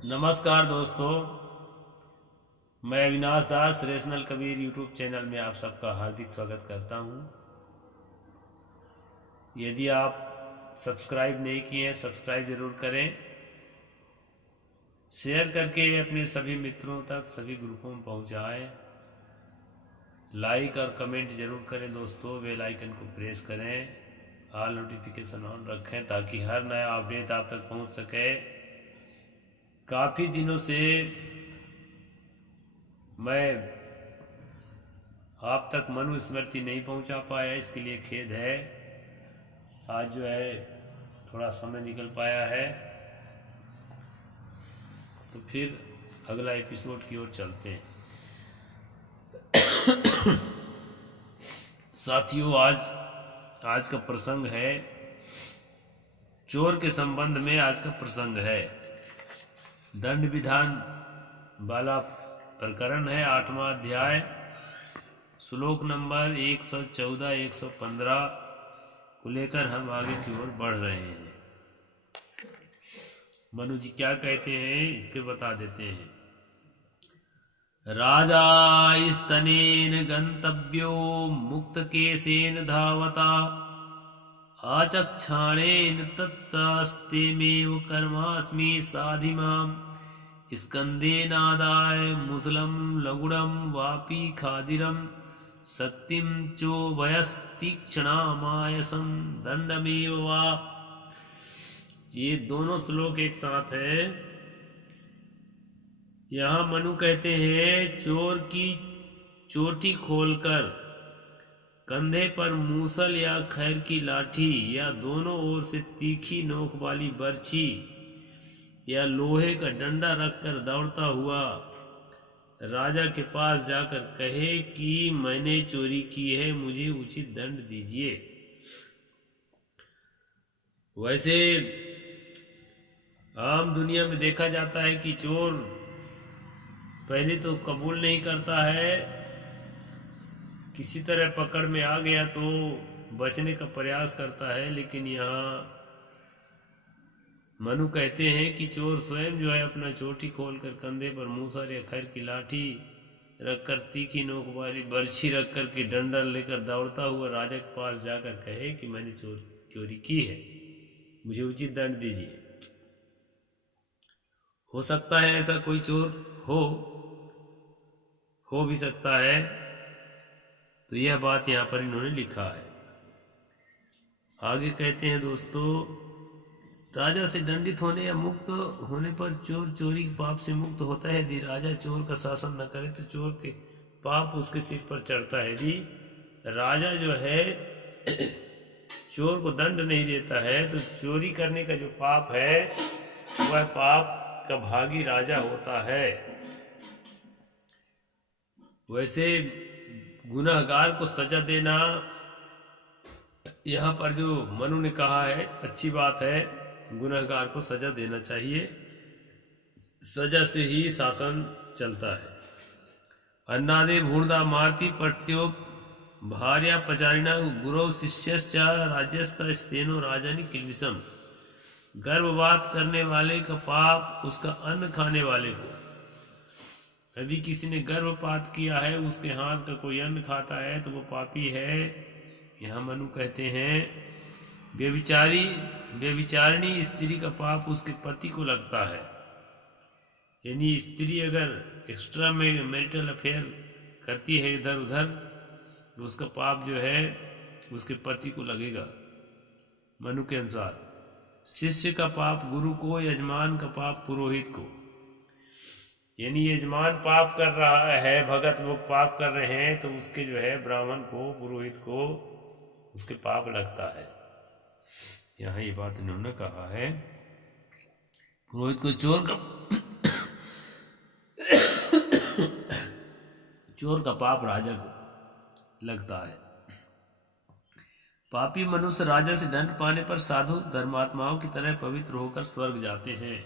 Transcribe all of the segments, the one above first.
नमस्कार दोस्तों, मैं अविनाश दास रेशनल कबीर यूट्यूब चैनल में आप सबका हार्दिक स्वागत करता हूं। यदि आप सब्सक्राइब नहीं किए हैं, सब्सक्राइब ज़रूर करें। शेयर करके अपने सभी मित्रों तक, सभी ग्रुपों में पहुंचाएं। लाइक और कमेंट ज़रूर करें दोस्तों। बेल आइकन को प्रेस करें, ऑल नोटिफिकेशन ऑन रखें ताकि हर नया अपडेट आप तक पहुंच सके। काफ़ी दिनों से मैं आप तक मनुस्मृति नहीं पहुंचा पाया, इसके लिए खेद है। आज जो है थोड़ा समय निकल पाया है, तो फिर अगला एपिसोड की ओर चलते हैं। साथियों, आज का प्रसंग है चोर के संबंध में। आज का प्रसंग है दंड विधान वाला प्रकरण है, 8वां अध्याय, श्लोक नंबर 114 115 को लेकर हम आगे की ओर बढ़ रहे हैं। मनु जी क्या कहते हैं इसके बता देते हैं। राजा स्तनेन गंतव्यो मुक्त केसेन धावता आचक्षाणेन तत्तस्तेमेव कर्मास्मि साधिमाम् स्कंदेनादाय मुसलं लघुड़ं वापि खादिरं शक्तिं चोभयस्तीक्ष्णामायसं दंडमेव वा। ये दोनों श्लोक एक साथ हैं। यहाँ मनु कहते हैं चोर की चोटी खोलकर कंधे पर मूसल या खैर की लाठी या दोनों ओर से तीखी नोक वाली बर्छी या लोहे का डंडा रखकर दौड़ता हुआ राजा के पास जाकर कहे कि मैंने चोरी की है, मुझे उचित दंड दीजिए। वैसे आम दुनिया में देखा जाता है कि चोर पहले तो कबूल नहीं करता है, किसी तरह पकड़ में आ गया तो बचने का प्रयास करता है। लेकिन यहाँ मनु कहते हैं कि चोर स्वयं जो है अपना चोटी खोलकर कंधे पर मूसल या खैर की लाठी रखकर तीखी नोक वाली बर्छी रखकर के डंडा लेकर दौड़ता हुआ राजा के पास जाकर कहे कि मैंने चोरी की है, मुझे उचित दंड दीजिए। हो सकता है ऐसा कोई चोर हो भी सकता है। तो यह बात यहाँ पर इन्होंने लिखा है। आगे कहते हैं दोस्तों, राजा से दंडित होने या मुक्त होने पर चोर चोरी के पाप से मुक्त होता है। यदि राजा चोर का शासन न करे तो चोर के पाप उसके सिर पर चढ़ता है। यदि राजा जो है चोर को दंड नहीं देता है तो चोरी करने का जो पाप है वह पाप का भागी राजा होता है। वैसे गुनहगार को सजा देना यहाँ पर जो मनु ने कहा है अच्छी बात है। गुनहगार को सजा देना चाहिए, सजा से ही शासन चलता है। अन्नादे भूर्दा मारती पट्यो भार्या पचारिणा गुरु शिष्यश्च राज्यस्थ स्तेनो राजानी किलविषम। गर्भवात करने वाले का पाप उसका अन्न खाने वाले को। यदि किसी ने गर्भपात किया है, उसके हाथ का कोई अन्न खाता है तो वो पापी है। यहाँ मनु कहते हैं व्यभिचारिणी स्त्री का पाप उसके पति को लगता है। यानी स्त्री अगर एक्स्ट्रा में मैरिटल अफेयर करती है इधर उधर तो उसका पाप जो है उसके पति को लगेगा मनु के अनुसार। शिष्य का पाप गुरु को, यजमान का पाप पुरोहित को। यानी यजमान पाप कर रहा है, भगत लोग पाप कर रहे हैं तो उसके जो है ब्राह्मण को, पुरोहित को उसके पाप लगता है। यहाँ ये बात इन्होंने कहा है। पुरोहित को चोर का पाप राजा को लगता है। पापी मनुष्य राजा से दंड पाने पर साधु धर्मात्माओं की तरह पवित्र होकर स्वर्ग जाते हैं।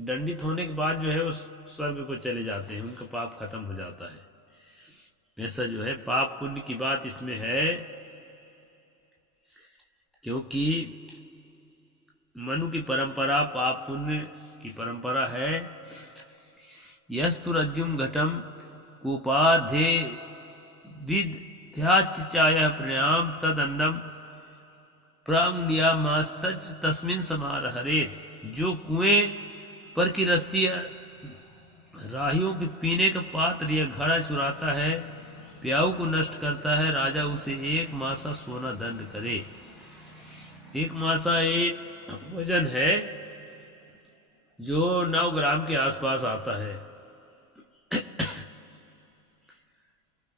दंडित होने के बाद जो है उस स्वर्ग को चले जाते हैं, उनका पाप खत्म हो जाता है। ऐसा जो है पाप पुण्य की बात इसमें है, क्योंकि मनु की परंपरा पाप पुण्य की परंपरा है। यस्तु रज्जुम घटम उपाधे विद्याचाय प्रणाम सदन्नम प्रांग्यामास्तज तस्मिन समारहरे। जो कुएं पर की रस्सी राहियों के पीने का पात्र या घड़ा चुराता है, प्याऊ को नष्ट करता है, राजा उसे 1 मासा सोना दंड करे। 1 मासा एक वजन है जो 9 ग्राम के आसपास आता है।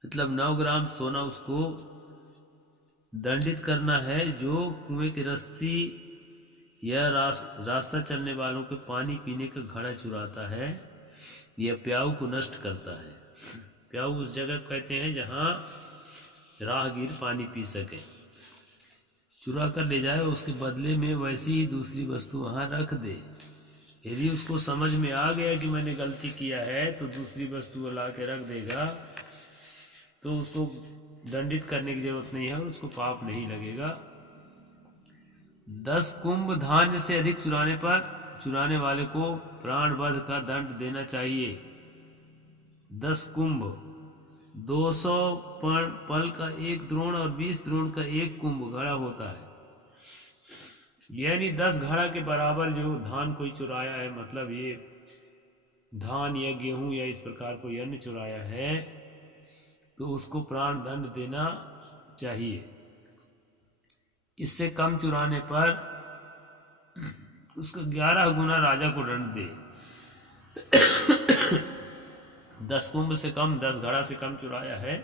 मतलब 9 ग्राम सोना उसको दंडित करना है जो कुएं की रस्सी या रास्ता चलने वालों के पानी पीने का घड़ा चुराता है या प्याऊ को नष्ट करता है। प्याऊ उस जगह कहते हैं जहाँ राहगीर पानी पी सके। चुरा कर ले जाए, उसके बदले में वैसी ही दूसरी वस्तु वहाँ रख दे। यदि उसको समझ में आ गया कि मैंने गलती किया है तो दूसरी वस्तु ला के रख देगा, तो उसको दंडित करने की जरूरत नहीं है और उसको पाप नहीं लगेगा। 10 कुंभ धान्य से अधिक चुराने पर चुराने वाले को प्राणवध का दंड देना चाहिए। 10 कुंभ 200 पल का 1 द्रोण और 20 द्रोण का 1 कुंभ घड़ा होता है। यानी 10 घड़ा के बराबर जो धान कोई चुराया है, मतलब ये धान या गेहूं या इस प्रकार कोई अन्य चुराया है, तो उसको प्राण दंड देना चाहिए। इससे कम चुराने पर उसका 11 गुना राजा को दंड दे। 10 कुंभ से कम, 10 घड़ा से कम चुराया है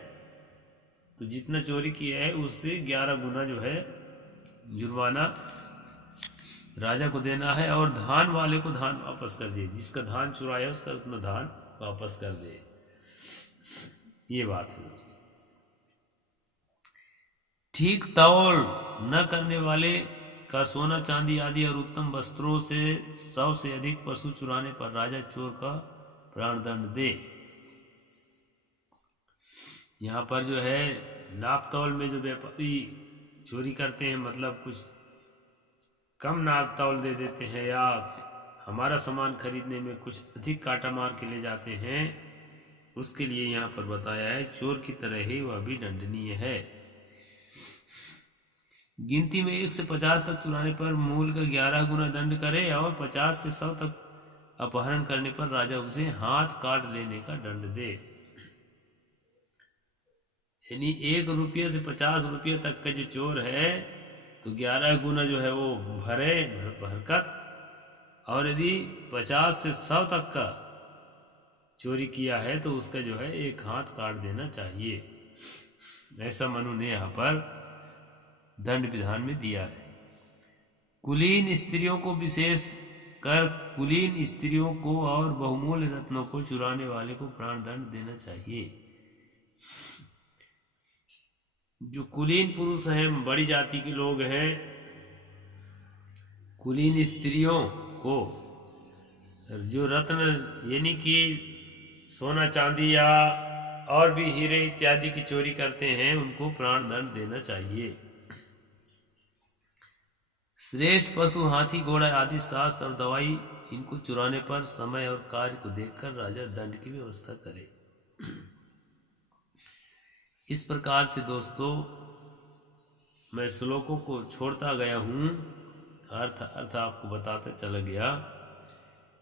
तो जितना चोरी किया है उससे 11 गुना जो है जुर्माना राजा को देना है। और धान वाले को धान वापस कर दे, जिसका धान चुराया उसका उतना धान वापस कर दे। ये बात है। ठीक तौल न करने वाले का सोना चांदी आदि और उत्तम वस्त्रों से 100 से अधिक पशु चुराने पर राजा चोर का प्राण दंड दे। यहाँ पर जो है नाप तौल में जो व्यापारी चोरी करते हैं, मतलब कुछ कम नाप तौल दे देते हैं या हमारा सामान खरीदने में कुछ अधिक काटा मार के ले जाते हैं, उसके लिए यहाँ पर बताया है चोर की तरह ही वह भी दंडनीय है। गिनती में 1 से 50 तक चुराने पर मूल का 11 गुना दंड करे और 50 से 100 तक अपहरण करने पर राजा उसे हाथ काट लेने का दंड दे। यानी 1 रुपये से 50 रुपये तक का जो चोर है तो 11 गुना जो है वो भरे हरकत, और यदि 50 से 100 तक का चोरी किया है तो उसका जो है 1 हाथ काट देना चाहिए। ऐसा मनु ने यहाँ पर दंड विधान में दिया है। कुलीन स्त्रियों को विशेष कर कुलीन स्त्रियों को और बहुमूल्य रत्नों को चुराने वाले को प्राण दंड देना चाहिए। जो कुलीन पुरुष हैं, बड़ी जाति के लोग हैं, कुलीन स्त्रियों को जो रत्न यानी कि सोना चांदी या और भी हीरे इत्यादि की चोरी करते हैं उनको प्राण दंड देना चाहिए। श्रेष्ठ पशु हाथी घोड़ा आदि शास्त्र और दवाई इनको चुराने पर समय और कार्य को देखकर राजा दंड की व्यवस्था करे। इस प्रकार से दोस्तों मैं श्लोकों को छोड़ता गया हूँ, अर्थ आपको बताता चला गया।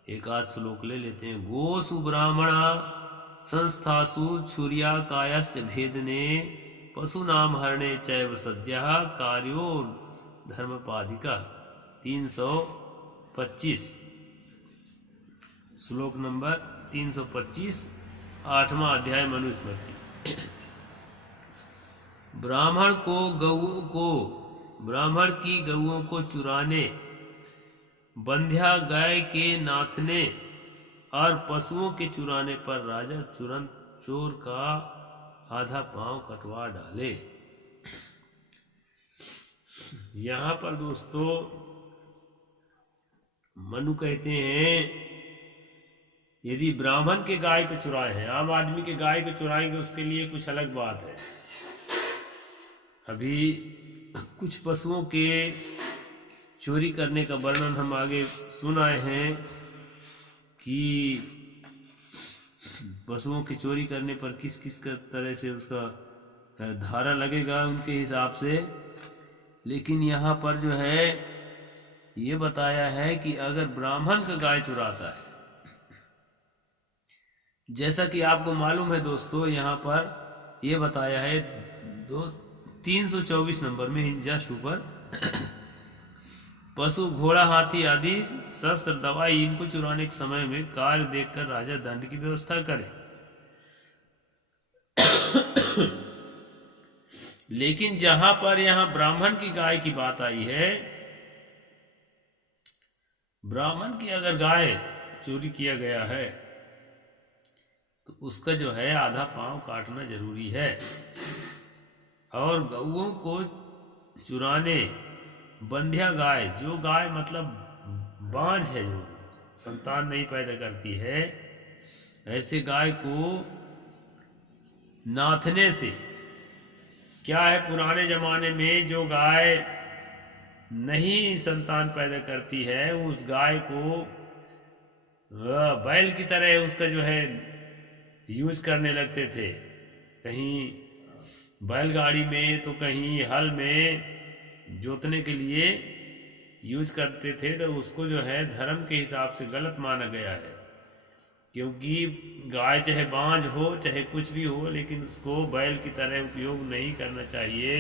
एक आध श्लोक ले लेते हैं। गोसु ब्राह्मणा संस्थासु छुरिया कायश्च भेदने पशुनाम हरणे चैव सद्यः कार्यो धर्मपादिका 325। श्लोक नंबर 325, 8वां अध्याय मनुस्मृति। ब्राह्मण की गऊओं को चुराने, बंध्या गाय के नाथने और पशुओं के चुराने पर राजा तुरंत चोर का आधा पांव कटवा डाले। यहाँ पर दोस्तों मनु कहते हैं यदि ब्राह्मण के गाय को चुराए हैं, आम आदमी के गाय को चुराएंगे उसके लिए कुछ अलग बात है। अभी कुछ पशुओं के चोरी करने का वर्णन हम आगे सुनाए हैं, कि पशुओं की चोरी करने पर किस किस तरह से उसका धारा लगेगा उनके हिसाब से। लेकिन यहाँ पर जो है ये बताया है कि अगर ब्राह्मण का गाय चुराता है, जैसा कि आपको मालूम है दोस्तों, यहाँ पर ये बताया है 324 नंबर में जस्ट ऊपर, पशु घोड़ा हाथी आदि शस्त्र दवाई इनको चुराने के समय में कार्य देखकर राजा दंड की व्यवस्था करे। लेकिन जहां पर यहां ब्राह्मण की गाय की बात आई है, ब्राह्मण की अगर गाय चोरी किया गया है तो उसका जो है आधा पांव काटना जरूरी है। और गऊओं को चुराने बंध्या गाय, जो गाय मतलब बांझ है, जो संतान नहीं पैदा करती है, ऐसे गाय को नाथने से क्या है, पुराने जमाने में जो गाय नहीं संतान पैदा करती है उस गाय को बैल की तरह उसका जो है यूज करने लगते थे, कहीं बैलगाड़ी में तो कहीं हल में जोतने के लिए यूज करते थे। तो उसको जो है धर्म के हिसाब से गलत माना गया है, क्योंकि गाय चाहे बांझ हो चाहे कुछ भी हो, लेकिन उसको बैल की तरह उपयोग नहीं करना चाहिए,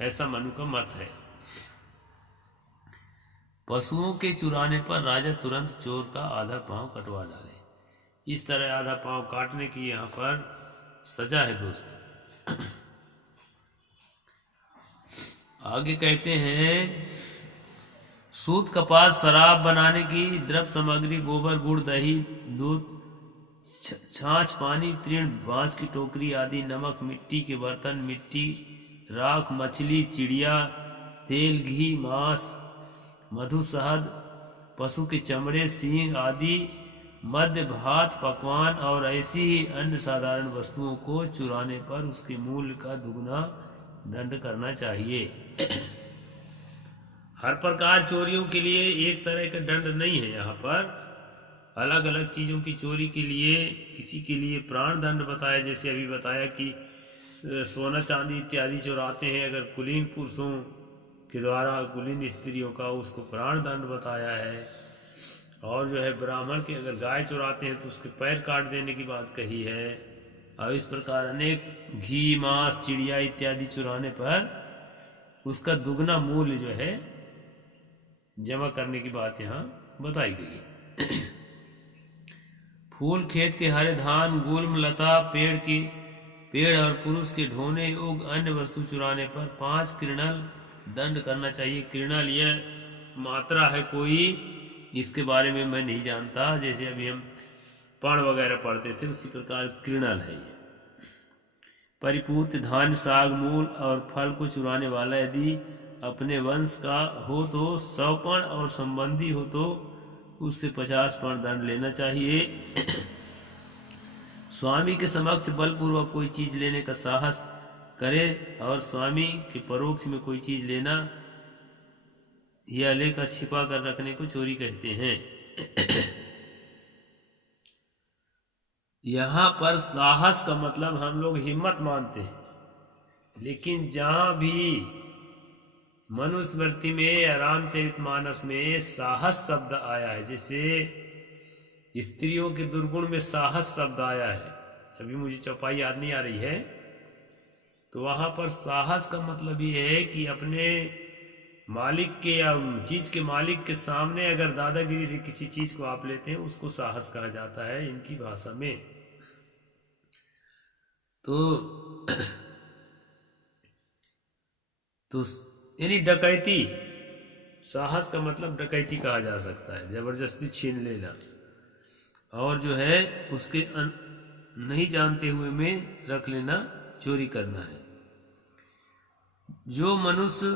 ऐसा मनु का मत है। पशुओं के चुराने पर राजा तुरंत चोर का आधा पांव कटवा डाले। इस तरह आधा पांव काटने की यहाँ पर सजा है दोस्तों। आगे कहते हैं, सूत कपास शराब बनाने की द्रव्य सामग्री गोबर गुड़ दही दूध छाछ पानी तृण बांस की टोकरी आदि नमक मिट्टी के बर्तन मिट्टी राख मछली चिड़िया तेल घी मांस मधु शहद पशु के चमड़े सींग आदि मध्य भात पकवान और ऐसी ही अन्य साधारण वस्तुओं को चुराने पर उसके मूल्य का दुगना दंड करना चाहिए। हर प्रकार चोरियों के लिए एक तरह का दंड नहीं है। यहाँ पर अलग अलग चीजों की चोरी के लिए किसी के लिए प्राण दंड बताया, जैसे अभी बताया कि सोना चांदी इत्यादि चुराते हैं अगर कुलीन पुरुषों के द्वारा कुलीन स्त्रियों का, उसको प्राण दंड बताया है। और जो है ब्राह्मण के अगर गाय चुराते हैं तो उसके पैर काट देने की बात कही है। और इस प्रकार अनेक घी मांस चिड़िया इत्यादि चुराने पर उसका दुगना मूल्य जो है जमा करने की बात यहाँ बताई गई है। फूल खेत के हरे धान गुल्म लता पेड़ और पुरुष के ढोने योग्य अन्य वस्तु चुराने पर 5 कृणल दंड करना चाहिए। कृणल यह मात्रा है कोई, इसके बारे में मैं नहीं जानता, जैसे अभी हम पण वगैरह पढ़ते थे उसी प्रकार कृणल है ये। परिपूत धान साग मूल और फल को चुराने वाला यदि अपने वंश का हो तो 100 पण और संबंधी हो तो उससे 50 पण दंड लेना चाहिए। स्वामी के समक्ष बलपूर्वक कोई चीज लेने का साहस करे और स्वामी के परोक्ष में कोई चीज लेना या लेकर छिपा कर रखने को चोरी कहते हैं। यहाँ पर साहस का मतलब हम लोग हिम्मत मानते हैं, लेकिन जहां भी मनुस्मृति में या रामचरितमानस में साहस शब्द आया है, जैसे स्त्रियों के दुर्गुण में साहस शब्द आया है, अभी मुझे चौपाई याद नहीं आ रही है, तो वहां पर साहस का मतलब ये है कि अपने मालिक के या चीज के मालिक के सामने अगर दादागिरी से किसी चीज को आप लेते हैं उसको साहस कहा जाता है इनकी भाषा में। तो यानी डकैती, साहस का मतलब डकैती कहा जा सकता है, जबरदस्ती छीन लेना और जो है उसके नहीं जानते हुए में रख लेना, चोरी करना है। जो मनुष्य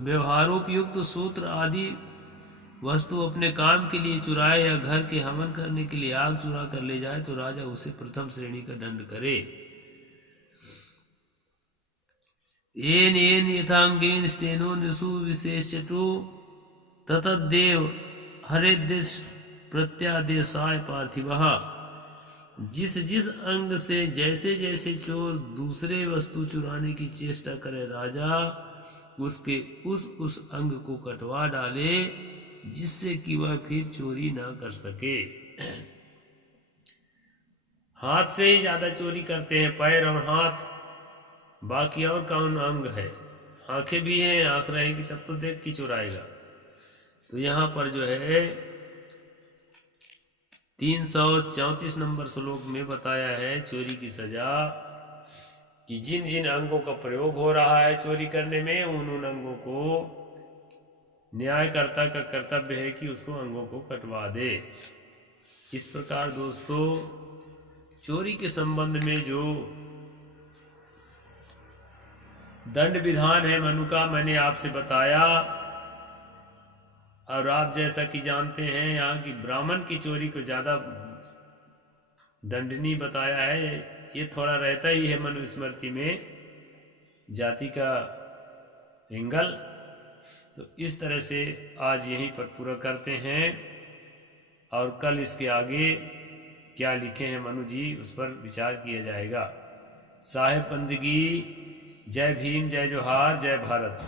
व्यवहारोपयुक्त सूत्र आदि वस्तु अपने काम के लिए चुराए या घर के हवन करने के लिए आग चुरा कर ले जाए तो राजा उसे प्रथम श्रेणी का दंड करे। एन एन यथांगेन स्तेनो निसु विशेषटु ततदेव हरे प्रत्यादेशाय पार्थिवः। जिस जिस अंग से जैसे जैसे चोर दूसरे वस्तु चुराने की चेष्टा करे राजा, उसके उस अंग को कटवा डाले, जिससे कि वह फिर चोरी ना कर सके। हाथ से ही ज्यादा चोरी करते हैं, पैर और हाथ, बाकी और कौन अंग है? आंखें भी हैं, आंख रहेगी तब तो देख के चुराएगा। तो यहाँ पर जो है 334 नंबर श्लोक में बताया है चोरी की सजा, कि जिन जिन अंगों का प्रयोग हो रहा है चोरी करने में, उन अंगों को न्यायकर्ता का कर्तव्य है कि उसको अंगों को कटवा दे। इस प्रकार दोस्तों चोरी के संबंध में जो दंड विधान है मनु का, मैंने आपसे बताया। और आप जैसा कि जानते हैं यहाँ की ब्राह्मण की चोरी को ज्यादा दंडनीय बताया है। ये थोड़ा रहता ही है मनुस्मृति में जाति का एंगल। तो इस तरह से आज यहीं पर पूरा करते हैं, और कल इसके आगे क्या लिखे हैं मनु जी उस पर विचार किया जाएगा। साहेब बंदगी। जय भीम, जय जोहार, जय भारत।